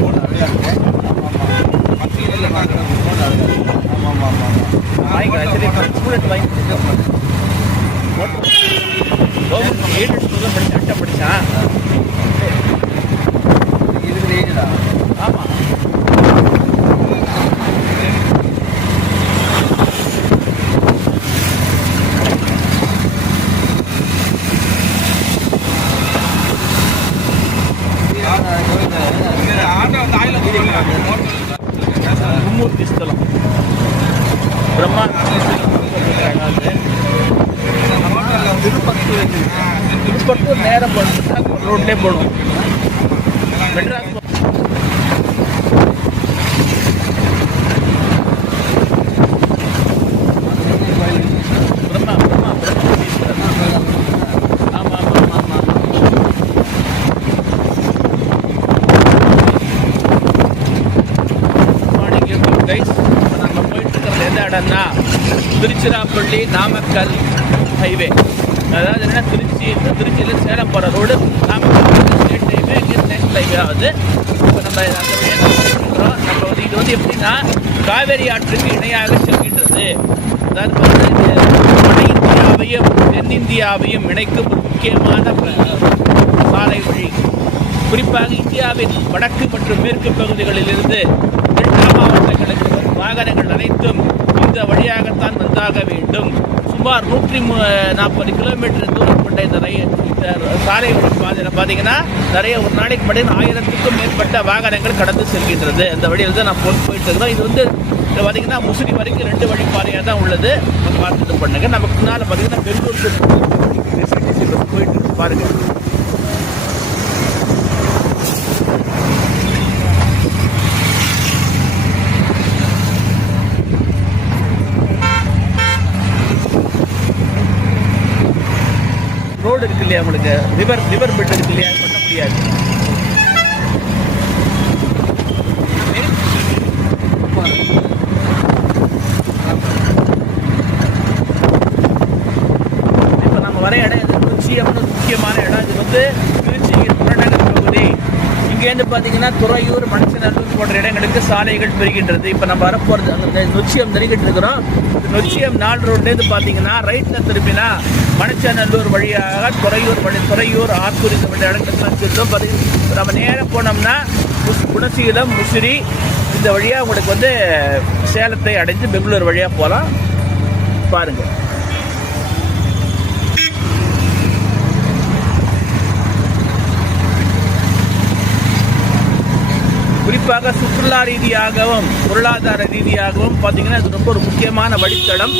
Board நிறையா இருக்குது. பத்திரிகையில் பார்க்குற போர்டு அழகாக இருக்குது. ஆமாம் ஆமாம் ஆமாம் ஆமாம் வாங்கிக்கிறேன். ஸ்டூடெண்ட் வாங்கி கவர்மெண்ட் எய்டட் ஸ்கூலில் படித்தேன். அட்டை படித்தான். இதுக்கு எய்டடா? ஆமாம். மும்மூர்த்தி ஸ்தலம் பிரம்மா திருப்பத்தூர் நேரம் போகணும். ரோட்லேயே போகணும். மெட்ராஸ் பிரம்மா பிரம்மா ஆமாம் ஆமாம் ஆமாம். கைஸ், நம்ம போயிட்டு இருக்கிறது எந்த இடம்னா திருச்சிராப்பள்ளி நாமக்கல் ஹைவே. அதாவது என்ன, திருச்சியில் சேலம் போகிற ரோடு, நாமக்கல் ஸ்டேட் ஹைவே, இங்கே நேஷனல் ஹைவே ஆகுது. இப்போ நம்ம இருக்கிறோம். நம்ம வந்து இது வந்து எப்படின்னா காவேரி ஆற்றுக்கு இணையாக செல்கின்றது. அதாவது வட இந்தியாவையும் தென்னிந்தியாவையும் இணைக்கும் ஒரு முக்கியமான சாலை வழி. குறிப்பாக இந்தியாவின் வடக்கு மற்றும் மேற்கு பகுதிகளில் இருந்து டெல்டா மாவட்டங்களுக்கு வரும் வாகனங்கள் அனைத்தும் இந்த வழியாகத்தான் வந்தாக வேண்டும். சுமார் 140 கிலோமீட்டர் தூரம் கொண்ட இந்த சாலை வழி பாதையில் பார்த்தீங்கன்னா நிறைய ஒரு நாளைக்கு மட்டும் 1000க்கும் மேற்பட்ட வாகனங்கள் கடந்து செல்கின்றது. அந்த வழியில் தான் நான் போயிட்டு இருக்கிறோம். இது வந்து பார்த்தீங்கன்னா முசிறி வரைக்கும் 2 வழி பாதையாக தான் உள்ளது. பார்த்துட்டு பண்ணுங்க. நமக்கு முன்னால் பார்த்தீங்கன்னா பெங்களூருக்கு போயிட்டு பாருங்க. ரோடு இருக்கு இல்லையா, உங்களுக்கு ரிவர் பெட் இருக்கு இல்லையா, பண்ண முடியாது. இப்போ நம்ம வர இடம் எது, திருச்சி அப்படின்னு முக்கியமான இடம். இது வந்து திருச்சியின் புறநகர் பகுதி. இங்கேருந்து பார்த்தீங்கன்னா துறையூர், மணச்சநல்லூர் போன்ற இடங்களுக்கு சாலைகள் பெறுகின்றது. இப்போ நம்ம வரப்போகிறது அந்த நொச்சியம் தெரிவிக்கிட்டு இருக்கிறோம். நொச்சியம் 4 ரோட்லேருந்து பார்த்தீங்கன்னா ரைட்டில் திரும்பினா மணச்சநல்லூர் வழியாக துறையூர் ஆத்தூர் இந்த மாதிரி இடங்களுக்கு செல்லும். பார்த்தீங்கன்னா நம்ம நேரம் போனோம்னா குணசீலம், முசிறி இந்த வழியாக உங்களுக்கு வந்து சேலத்தை அடைஞ்சு பெங்களூர் வழியாக போகலாம். பாருங்கள். குறிப்பாக சுற்றுலா ரீதியாகவும் பொருளாதார ரீதியாகவும் பார்த்தீங்கன்னா இது ரொம்ப ஒரு முக்கியமான வழித்தடம்.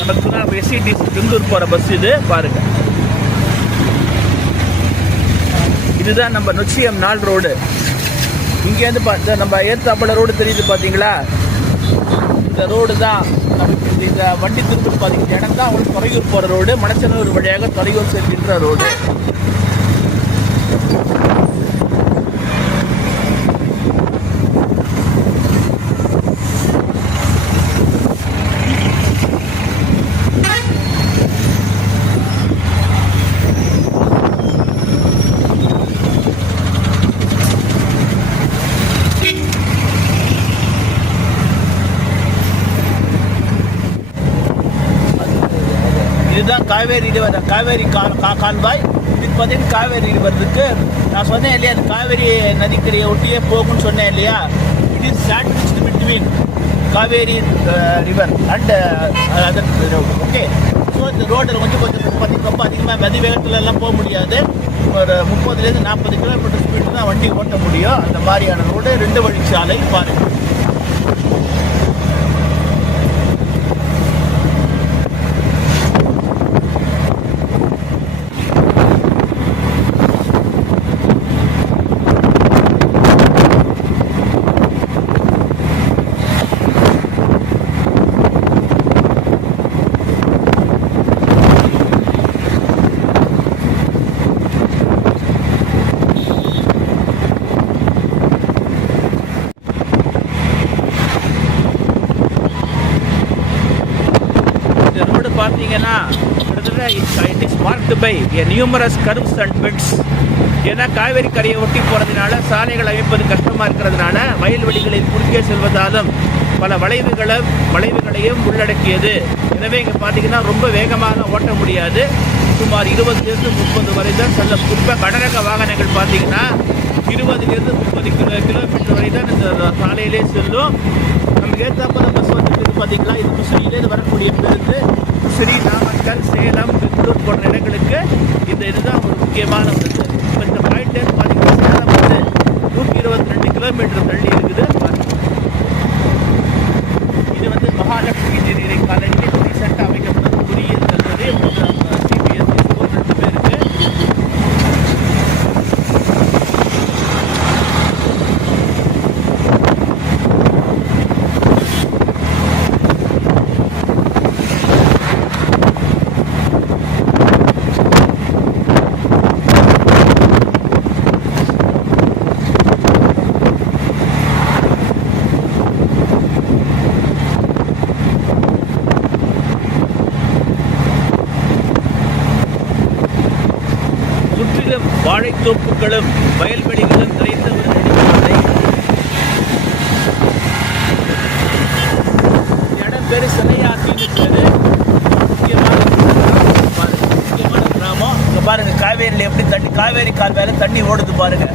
நமக்கு நம்ம எஸ்சிடிசி பெங்களூர் போகிற பஸ் இது. பாருங்க, இதுதான் நம்ம நொச்சியம் 4 ரோடு. இங்கேருந்து பார்த்து நம்ம ஏத்தாப்பள ரோடு தெரியுது பார்த்தீங்களா, இந்த ரோடு தான் நமக்கு இந்த வண்டி திருப்பி பார்த்தீங்கன்னா இடம் தான் அவங்களுக்கு துறையூர் போகிற ரோடு. மணச்சநல்லூர் வழியாக துறையூர் செல்கின்ற ரோடு. இதுதான் காவேரி ரிவர், காவேரி கால்வாய். இதுக்கு பார்த்தீங்கன்னா காவேரி ரிவருக்கு நான் சொன்னேன் இல்லையா, அது காவேரி நதிக்கரையை ஒட்டியே போகும்னு சொன்னேன் இல்லையா. It is sandwiched between Kaveri river and other road. Okay, so இந்த ரோடில் கொஞ்சம் ரொம்ப அதிகமாக வேகத்துல எல்லாம் போக முடியாது. ஒரு 30லேருந்து 40 கிலோமீட்டர் ஸ்பீடு தான் வண்டி ஓட்ட முடியும். அந்த மாதிரியான ரோடு 2 வழிச்சாலை. பாருங்கள். பார்த்தீங்கன்னா it is marked by a numerous curves and bends. ஏன்னா காவேரி கரையை ஒட்டி போகிறதுனால சாலைகள் அமைப்பது கஷ்டமாக இருக்கிறதுனால வயல்வெளிகளில் குறுக்கே செல்வதாலும் பல வளைவுகளையும் உள்ளடக்கியது. எனவே இங்கே பார்த்தீங்கன்னா ரொம்ப வேகமாக ஓட்ட முடியாது. சுமார் 20 to 30 வரை தான் செல்லும். குறிப்பாக கடரக வாகனங்கள் பார்த்தீங்கன்னா 20 to 30 கிலோமீட்டர் வரை தான் இந்த சாலையிலே செல்லும். நமக்கு ஏற்றாப்ப பஸ் வந்துட்டு பார்த்தீங்கன்னா இது முசிறியிலேருந்து வரக்கூடிய பேருந்து முசிறி, நாமக்கல், சேலம், பெங்களூர் போன்ற இடங்களுக்கு இதுதான் ஒரு முக்கியமான பேருந்து. இப்போ இந்த பாயிண்ட்லேருந்து பார்த்தீங்கன்னா சேலம் வந்து 122 கிலோமீட்டர் தள்ளி இருக்குது. இது வந்து மகாலட்சுமி இன்ஜினியரிங் காலேஜில் ரீசெண்டாக அமைக்கப்பட்ட பொறியியல் கல்லூரி. சிபிஎஸ்சி ஸ்கூல் 2 பேருக்கு. சுற்றிலும் வாழைத்தோப்புகளும் வயல்வெளிகளும் நிறைந்த ஒரு நெடுஞ்சாலை. இடம் பேரு சிலையாத்தின்னு பேரு. முக்கியமான கிராமம். இங்க பாருங்க காவேரியில் எப்படி தண்ணி, காவேரி கால்வாயில தண்ணி ஓடுது பாருங்க.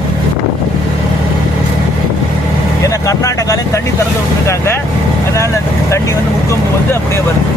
ஏன்னா கர்நாடகால தண்ணி திறந்து விட்டுருக்காங்க, அதனால தண்ணி வந்து முக்கம்பு வந்து அப்படியே வருது.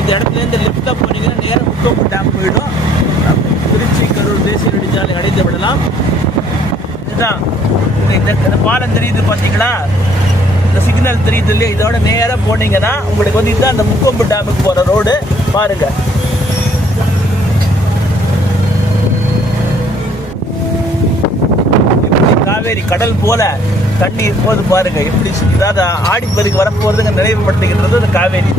இந்த இடத்துலேருந்து லெஃப்ட்டில் போனீங்கன்னா நேராக முக்கொம்பு டேம் போயிடும். திருச்சி கரூர் தேசிய நெடுஞ்சாலை அடைந்து விடலாம். இதுதான் இந்த பாலம் தெரியுது பார்த்தீங்களா, இந்த சிக்னல் தெரியுது இல்லையா, இதோட நேராக போனீங்கன்னா உங்களுக்கு வந்து இதுதான் அந்த முக்கொம்பு டேமுக்கு போகிற ரோடு. பாருங்க, காவேரி கடல் போல தண்ணி போது பாருங்க எப்படி. இதாவது ஆடிப்பெருக்கு வரப்போறதுங்க நினைவுபடுத்துகின்றது அந்த காவேரி.